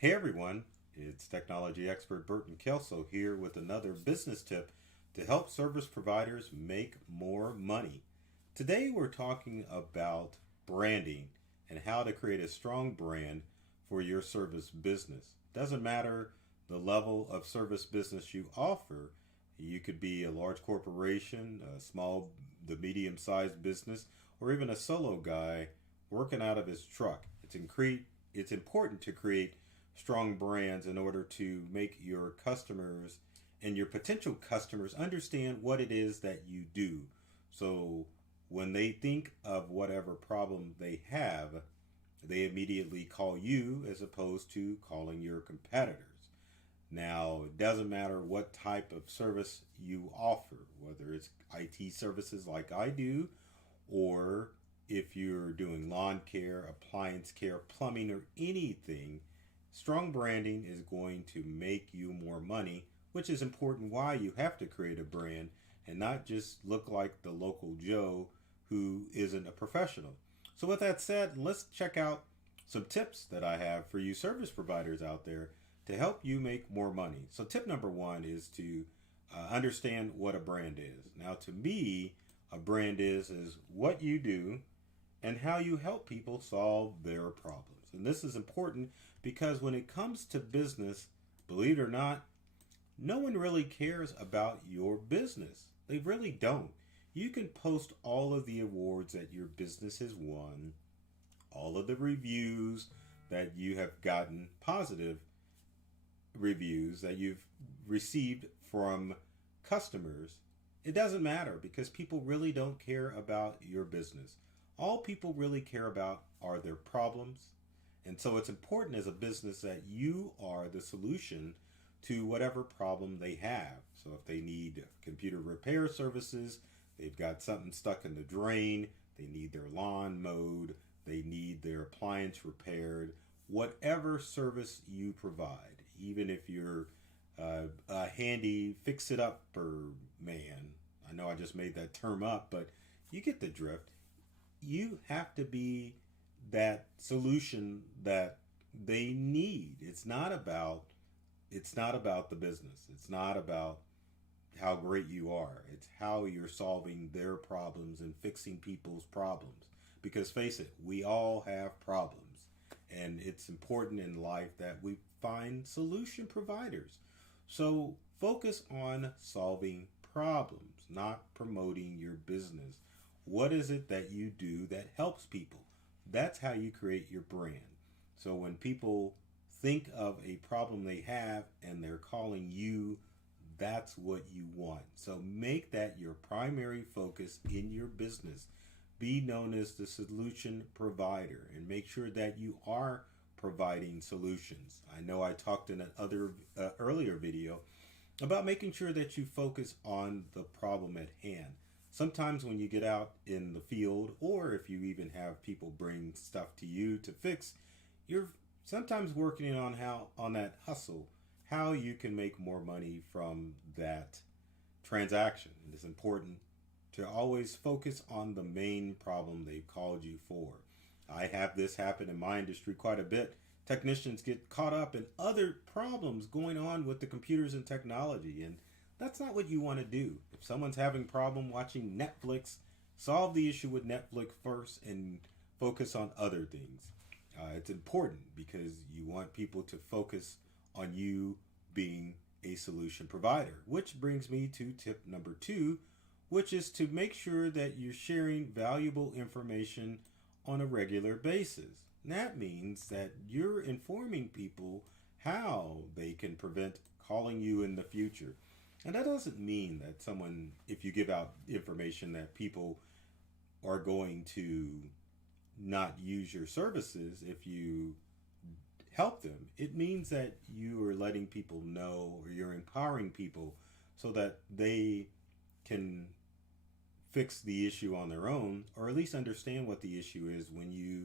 Hey everyone, it's technology expert Burton Kelso here with another business tip to help service providers make more money. Today we're talking about branding and how to create a strong brand for your service business. Doesn't matter the level of service business you offer. You could be a large corporation, a small, the medium sized business, or even a solo guy working out of his truck. It's important to create strong brands in order to make your customers and your potential customers understand what it is that you do. So when they think of whatever problem they have, they immediately call you as opposed to calling your competitors. Now, it doesn't matter what type of service you offer, whether it's IT services like I do, or if you're doing lawn care, appliance care, plumbing, or anything, strong branding is going to make you more money, which is important why you have to create a brand and not just look like the local Joe who isn't a professional. So, with that said, let's check out some tips that I have for you service providers out there to help you make more money. So, tip number one is to understand what a brand is. Now, to me, a brand is what you do and how you help people solve their problems. And this is important because when it comes to business, believe it or not, no one really cares about your business. They really don't. You can post all of the awards that your business has won, all of the reviews that you have gotten, positive reviews that you've received from customers. It doesn't matter because people really don't care about your business. All people really care about are their problems. And so it's important as a business that you are the solution to whatever problem they have. So if they need computer repair services, they've got something stuck in the drain, they need their lawn mowed, they need their appliance repaired, whatever service you provide, even if you're a handy fix it upper man. I know I just made that term up, but you get the drift. You have to be that solution that they need. It's not about the business. It's not about how great you are. It's how you're solving their problems and fixing people's problems. Because face it, we all have problems. And it's important in life that we find solution providers. So focus on solving problems, not promoting your business. What is it that you do that helps people? That's how you create your brand. So when people think of a problem they have and they're calling you, that's what you want. So make that your primary focus in your business. Be known as the solution provider and make sure that you are providing solutions. I know I talked in another earlier video about making sure that you focus on the problem at hand. Sometimes when you get out in the field, or if you even have people bring stuff to you to fix, you're sometimes working on that hustle, how you can make more money from that transaction. And it's important to always focus on the main problem they've called you for. I have this happen in my industry quite a bit. Technicians get caught up in other problems going on with the computers and technology, and that's not what you want to do. If someone's having a problem watching Netflix, solve the issue with Netflix first and focus on other things. It's important because you want people to focus on you being a solution provider, which brings me to tip number two, which is to make sure that you're sharing valuable information on a regular basis. And that means that you're informing people how they can prevent calling you in the future. And that doesn't mean that if you give out information that people are going to not use your services if you help them. It means that you are letting people know or you're empowering people so that they can fix the issue on their own or at least understand what the issue is when you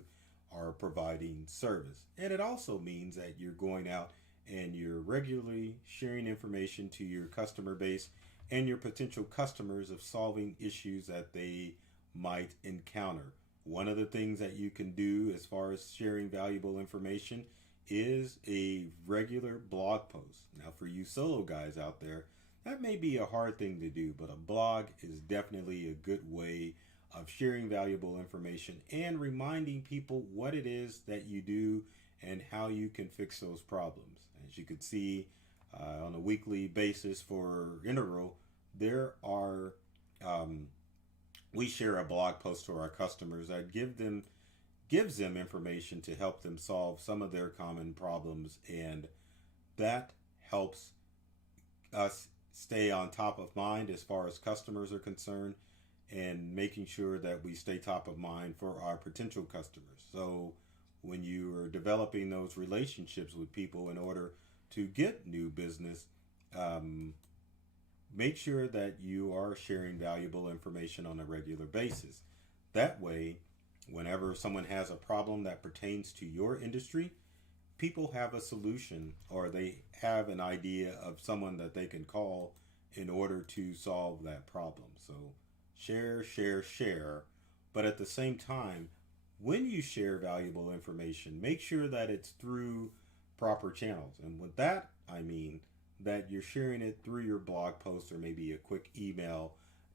are providing service. And it also means that you're going out and you're regularly sharing information to your customer base and your potential customers of solving issues that they might encounter. One of the things that you can do as far as sharing valuable information is a regular blog post. Now, for you solo guys out there, that may be a hard thing to do, but a blog is definitely a good way of sharing valuable information and reminding people what it is that you do and how you can fix those problems. As you can see on a weekly basis for Integral, there are we share a blog post to our customers that gives them information to help them solve some of their common problems, and that helps us stay on top of mind as far as customers are concerned, and making sure that we stay top of mind for our potential customers. So when you are developing those relationships with people in order to get new business, make sure that you are sharing valuable information on a regular basis. That way, whenever someone has a problem that pertains to your industry, people have a solution, or they have an idea of someone that they can call in order to solve that problem. So share, share, share. But at the same time, when you share valuable information, make sure that it's through proper channels. And with that, I mean that you're sharing it through your blog post or maybe a quick email.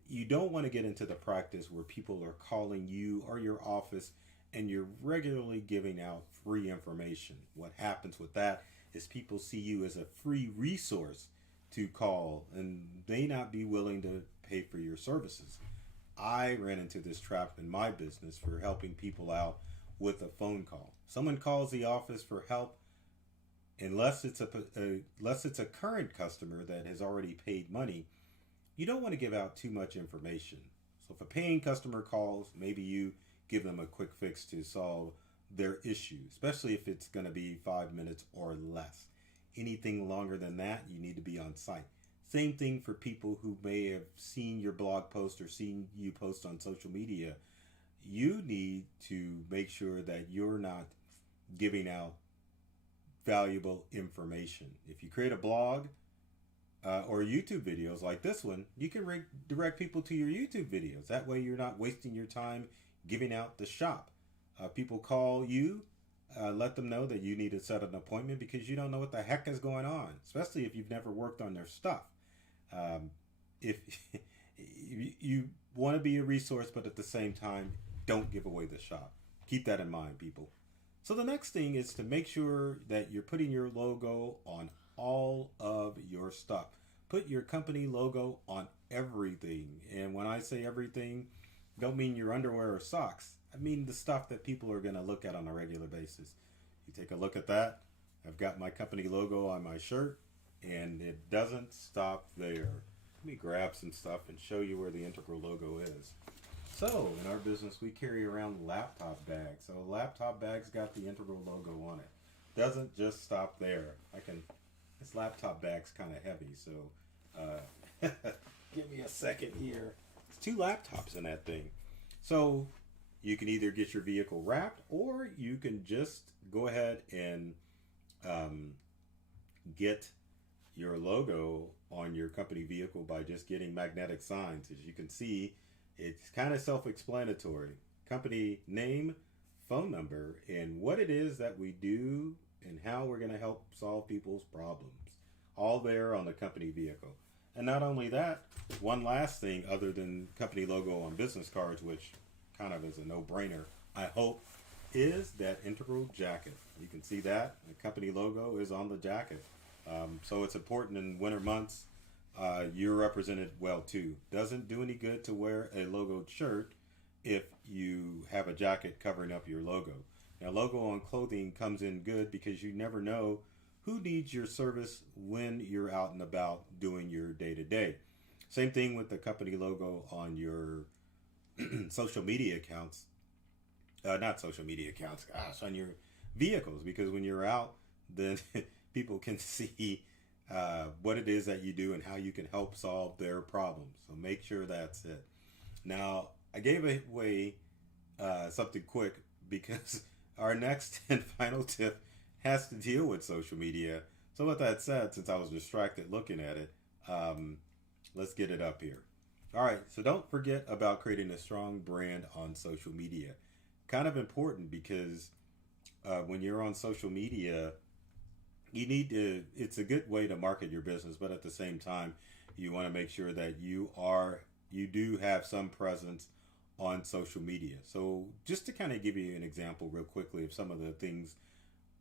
You don't want to get into the practice where people are calling you or your office and you're regularly giving out free information. What happens with that is people see you as a free resource to call and may not be willing to pay for your services. I ran into this trap in my business for helping people out with a phone call. Someone calls the office for help, unless it's a current customer that has already paid money. You don't want to give out too much information. So if a paying customer calls, maybe you give them a quick fix to solve their issue, especially if it's going to be 5 minutes or less. Anything longer than that, you need to be on site. Same thing for people who may have seen your blog post or seen you post on social media. You need to make sure that you're not giving out valuable information. If you create a blog or YouTube videos like this one, you can direct people to your YouTube videos. That way you're not wasting your time giving out the shop. People call you, let them know that you need to set an appointment because you don't know what the heck is going on, especially if you've never worked on their stuff. If you want to be a resource, but at the same time, don't give away the shop. Keep that in mind, people. So the next thing is to make sure that you're putting your logo on all of your stuff. Put your company logo on everything. And when I say everything, don't mean your underwear or socks. I mean the stuff that people are going to look at on a regular basis. You take a look at that. I've got my company logo on my shirt, and it doesn't stop there. Let me grab some stuff and show you where the Integral logo is. So, in our business, we carry around laptop bags. So, a laptop bag's got the Integral logo on it. Doesn't just stop there. This laptop bag's kind of heavy, so give me a second here. There's 2 laptops in that thing. So, you can either get your vehicle wrapped, or you can just go ahead and get your logo on your company vehicle by just getting magnetic signs. As you can see, it's kind of self-explanatory. Company name, phone number, and what it is that we do and how we're going to help solve people's problems. All there on the company vehicle. And not only that, one last thing other than company logo on business cards, which kind of is a no-brainer, I hope, is that Integral jacket. You can see that. The company logo is on the jacket. So it's important in winter months. You're represented well too. Doesn't do any good to wear a logoed shirt if you have a jacket covering up your logo. Now, logo on clothing comes in good because you never know who needs your service when you're out and about doing your day-to-day. Same thing with the company logo on your social media accounts. Not social media accounts, gosh, on your vehicles, because when you're out, then people can see what it is that you do and how you can help solve their problems. So make sure that's it. Now, I gave away something quick because our next and final tip has to deal with social media. So with that said, since I was distracted looking at it, let's get it up here. All right, so don't forget about creating a strong brand on social media. Kind of important because when you're on social media, you need to, it's a good way to market your business, but at the same time, you want to make sure that you do have some presence on social media. So just to kind of give you an example real quickly of some of the things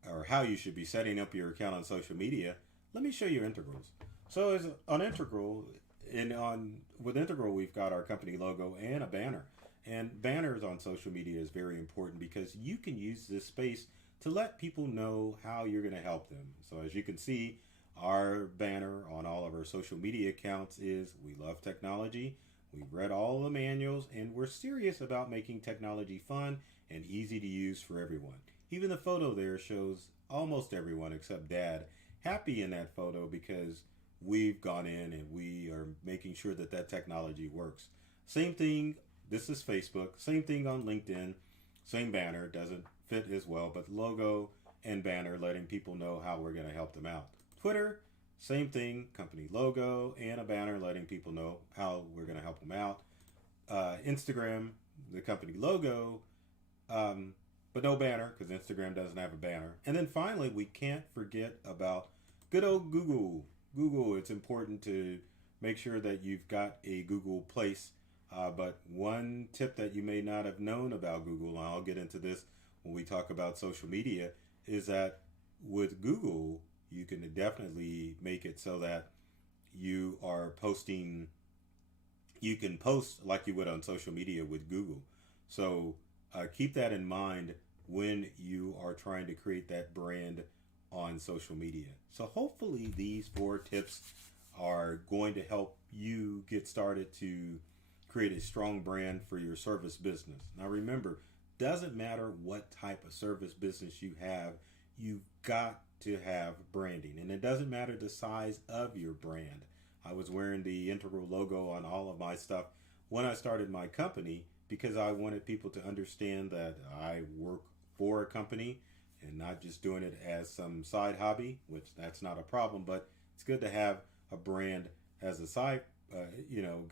or how you should be setting up your account on social media, let me show you integrals. So as on integral, with integral, we've got our company logo and a banner. And banners on social media is very important because you can use this space to let people know how you're going to help them. So as you can see, our banner on all of our social media accounts is "We love technology. We've read all the manuals and we're serious about making technology fun and easy to use for everyone." Even the photo there shows almost everyone except Dad happy in that photo because we've gone in and we are making sure that that technology works. Same thing, this is Facebook, same thing on LinkedIn, same banner, doesn't fit as well, but logo and banner letting people know how we're going to help them out. Twitter, same thing, company logo and a banner letting people know how we're going to help them out. Instagram, the company logo, but no banner because Instagram doesn't have a banner. And then finally, we can't forget about good old Google. Google, it's important to make sure that you've got a Google place. But one tip that you may not have known about Google, and I'll get into this when we talk about social media, is that with Google, you can definitely make it so that you are posting, you can post like you would on social media with Google. So keep that in mind when you are trying to create that brand on social media. So hopefully these 4 tips are going to help you get started to create a strong brand for your service business. Now remember, doesn't matter what type of service business you have, you've got to have branding. And it doesn't matter the size of your brand. I was wearing the Integral logo on all of my stuff when I started my company because I wanted people to understand that I work for a company and not just doing it as some side hobby, which that's not a problem, but it's good to have a brand as a side,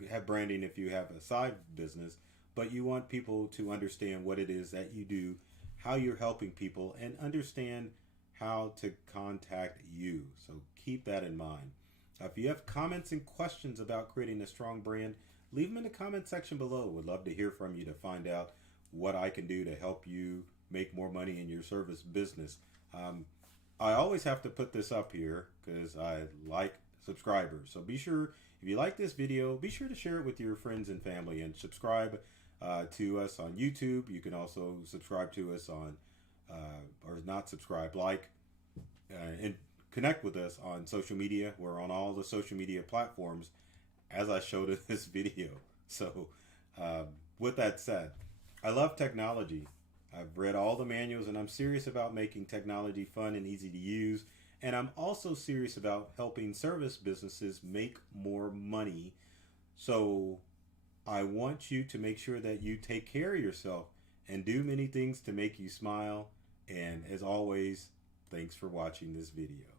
have branding if you have a side business, but you want people to understand what it is that you do, how you're helping people, and understand how to contact you. So keep that in mind. If you have comments and questions about creating a strong brand, leave them in the comment section below. Would love to hear from you to find out what I can do to help you make more money in your service business. I always have to put this up here because I like subscribers. So be sure, if you like this video, be sure to share it with your friends and family and subscribe to us on YouTube. You can also subscribe to us on, or not subscribe, and connect with us on social media. We're on all the social media platforms as I showed in this video. So with that said, I love technology. I've read all the manuals and I'm serious about making technology fun and easy to use. And I'm also serious about helping service businesses make more money. So I want you to make sure that you take care of yourself and do many things to make you smile. And as always, thanks for watching this video.